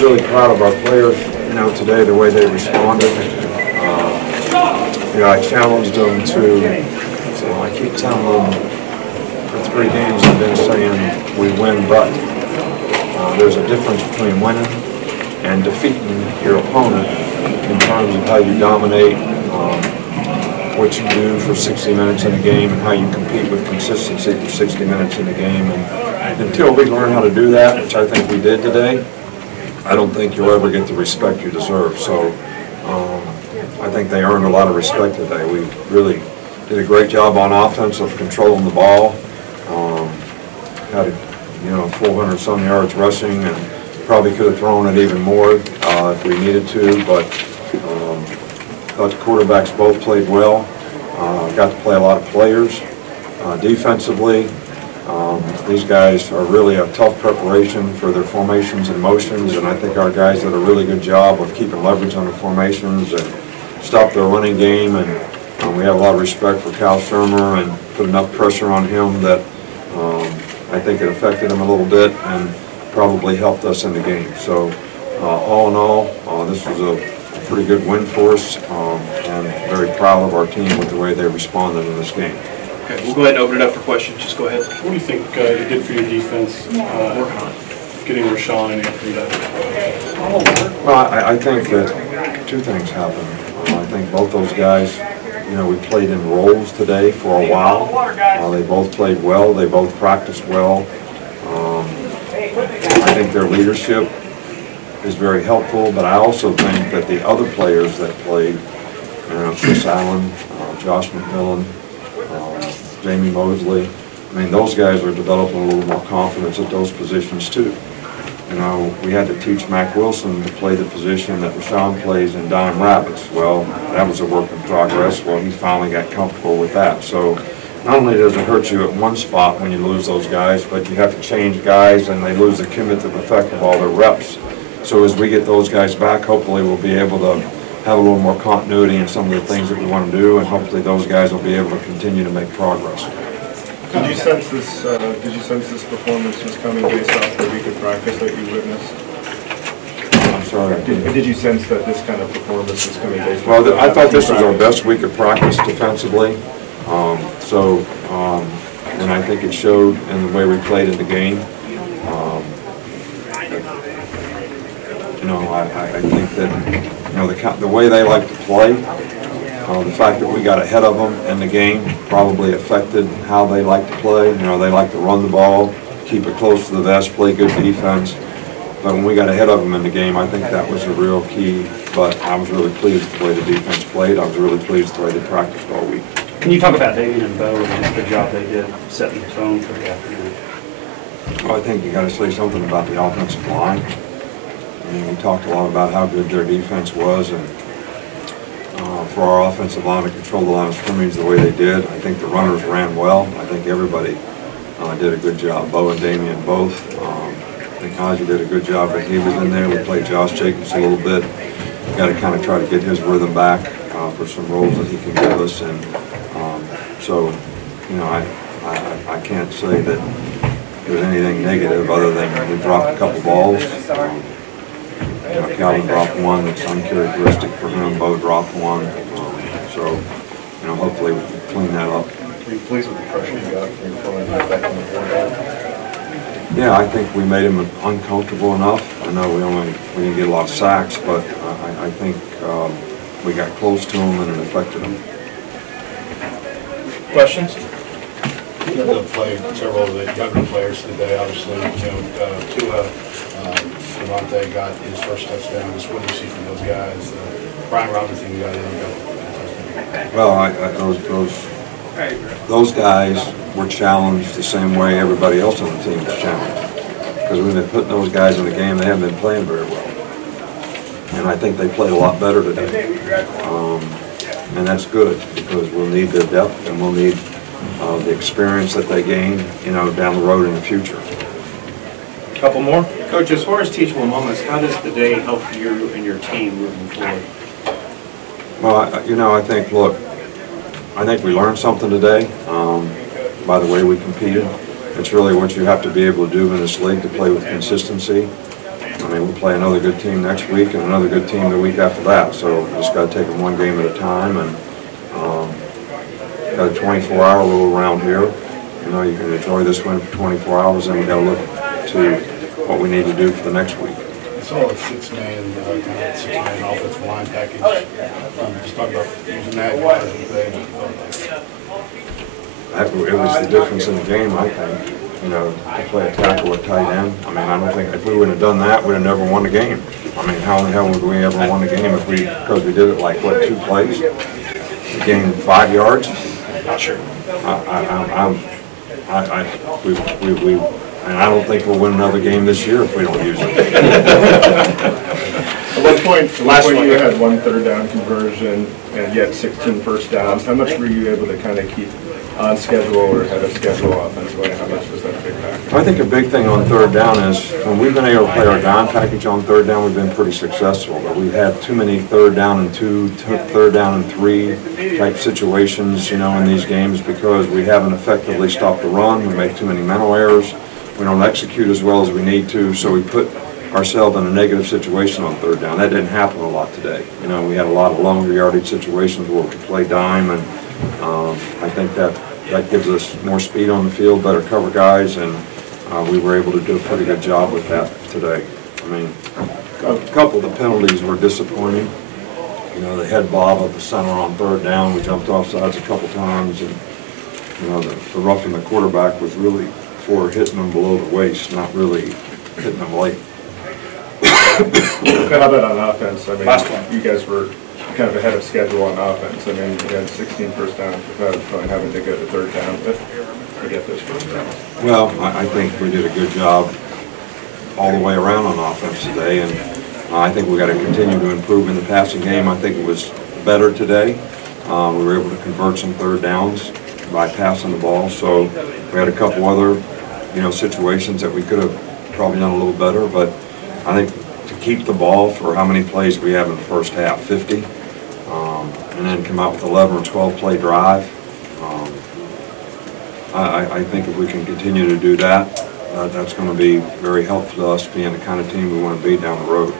really proud of our players, today, the way they responded. I challenged them to, so I keep telling them, for 3 games I've been saying we win, but there's a difference between winning and defeating your opponent in terms of how you dominate, what you do for 60 minutes in a game, and how you compete with consistency for 60 minutes in a game. And until we learn how to do that, which I think we did today, I don't think you'll ever get the respect you deserve. So I think they earned a lot of respect today. We really did a great job on offense of controlling the ball. Had 400-some yards rushing, and probably could have thrown it even more if we needed to. But thought the quarterbacks both played well. Got to play a lot of players. Defensively, these guys are really a tough preparation for their formations and motions, and I think our guys did a really good job of keeping leverage on the formations and stop their running game. And we have a lot of respect for Cal Shermer and put enough pressure on him that I think it affected him a little bit and probably helped us in the game. So all in all, this was a pretty good win for us, and very proud of our team with the way they responded in this game. Okay, we'll go ahead and open it up for questions. Just go ahead. What do you think it did for your defense, getting Rashawn and Anthony that? Well, I think that 2 things happened. I think both those guys, we played in roles today for a while. They both played well. They both practiced well. I think their leadership is very helpful, but I also think that the other players that played, Chris Allen, Josh McMillan, Jamie Mosley, those guys are developing a little more confidence at those positions too. We had to teach Mac Wilson to play the position that Rashawn plays in Dime Rapids. Well, that was a work in progress. Well, he finally got comfortable with that. So not only does it hurt you at one spot when you lose those guys, but you have to change guys, and they lose the cumulative effect of all their reps. So as we get those guys back, hopefully we'll be able to have a little more continuity in some of the things that we want to do, and hopefully those guys will be able to continue to make progress. Did you sense this? Performance was coming based off the week of practice that you witnessed? I'm sorry. Did you sense that this kind of performance was coming based? Well, I thought this was our best week of practice defensively. And I think it showed in the way we played in the game. I think that the way they like to play. The fact that we got ahead of them in the game probably affected how they like to play. They like to run the ball, keep it close to the vest, play good defense. But when we got ahead of them in the game, I think that was a real key. But I was really pleased with the way the defense played. I was really pleased with the way they practiced all week. Can you talk about Damian and Bo and the job they did setting the tone for the afternoon? Well, I think you got to say something about the offensive line. We talked a lot about how good their defense was, and for our offensive line to control the line of scrimmage the way they did. I think the runners ran well. I think everybody did a good job. Bo and Damian both. I think Haji did a good job, but he was in there. We played Josh Jacobs a little bit. Got to kind of try to get his rhythm back for some roles that he can give us. And I can't say that there's anything negative other than we dropped a couple balls. Calvin dropped one that's uncharacteristic for him. Bo dropped one. Hopefully we can clean that up. Are you pleased with the pressure you got from your phone back on the quarterback? Yeah, I think we made him uncomfortable enough. I know we didn't get a lot of sacks, but I think we got close to him and it affected him. Questions? You had to play several of the younger players today. Obviously, Devontae got his first touchdown. Just what do you see from those guys? Brian Robinson got in. Well, those guys were challenged the same way everybody else on the team was challenged. Because we've been putting those guys in the game, they haven't been playing very well. And I think they played a lot better today. And that's good, because we'll need their depth and we'll need the experience that they gain, down the road in the future. Couple more? Coach, as far as teachable moments, how does the day help you and your team moving forward? Well, I think we learned something today by the way we competed. It's really what you have to be able to do in this league to play with consistency. I mean, we'll play another good team next week and another good team the week after that. So we just got to take them one game at a time, and got a 24-hour rule around here. You know, you can enjoy this one for 24 hours, and we got to look to what we need to do for the next week. It's all a six-man offensive line package. Just talk about using that as a thing. It was the difference in the game, I think. You know, to play a tackle at tight end. I mean, I don't think if we wouldn't have done that, we'd have never won the game. I mean, how in the hell would we ever won the game if because we did it like, what, 2 plays? We gained 5 yards? Not sure. And I don't think we'll win another game this year if we don't use it. At what point you had 1 3rd down conversion and you had 16 first downs. How much were you able to kind of keep on schedule or ahead of schedule offensively? How much was that a big factor? I think a big thing on 3rd down is when we've been able to play our down package on 3rd down, we've been pretty successful. But we've had too many 3rd down and 2, 3rd down and 3 type situations, you know, in these games because we haven't effectively stopped the run. We make too many mental errors. We don't execute as well as we need to, so we put ourselves in a negative situation on 3rd down. That didn't happen a lot today. You know, we had a lot of longer yardage situations where we could play dime, and I think that gives us more speed on the field, better cover guys, and we were able to do a pretty good job with that today. I mean, a couple of the penalties were disappointing. You know, the head bob up the center on 3rd down, we jumped off sides a couple times, and you know, the roughing the quarterback was really for hitting them below the waist, not really hitting them late. How about on offense? I mean, Last one. you guys were kind of ahead of schedule on offense. I mean, you had 16 first downs without probably having to go to 3rd down, but forget those first downs. Well, I think we did a good job all the way around on offense today, and I think we got to continue to improve in the passing game. I think it was better today. We were able to convert some 3rd downs by passing the ball, so we had a couple other, you know, situations that we could have probably done a little better, but I think to keep the ball for how many plays we have in the first half, 50, and then come out with 11 or 12 play drive. I think if we can continue to do that, that's going to be very helpful to us being the kind of team we want to be down the road.